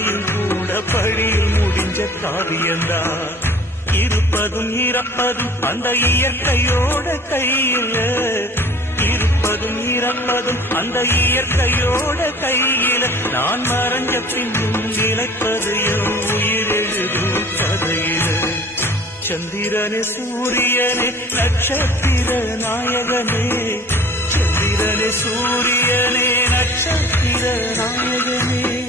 கதையும் கூட படியில் முடிஞ்ச காவியந்தான். இருப்பதும் இறப்பதும் அந்த இயற்கையோட கையில, இருப்பதும் இறப்பதும் அந்த இயற்கையோட கையில. நான் மறைஞ்ச பின்னும் நிலைப்பது என் உயிர் எழுதும் கதையில. சந்திரனே சூரியனே நட்சத்திர நாயகனே, சந்திரனே சூரியனே நட்சத்திர நாயகனே.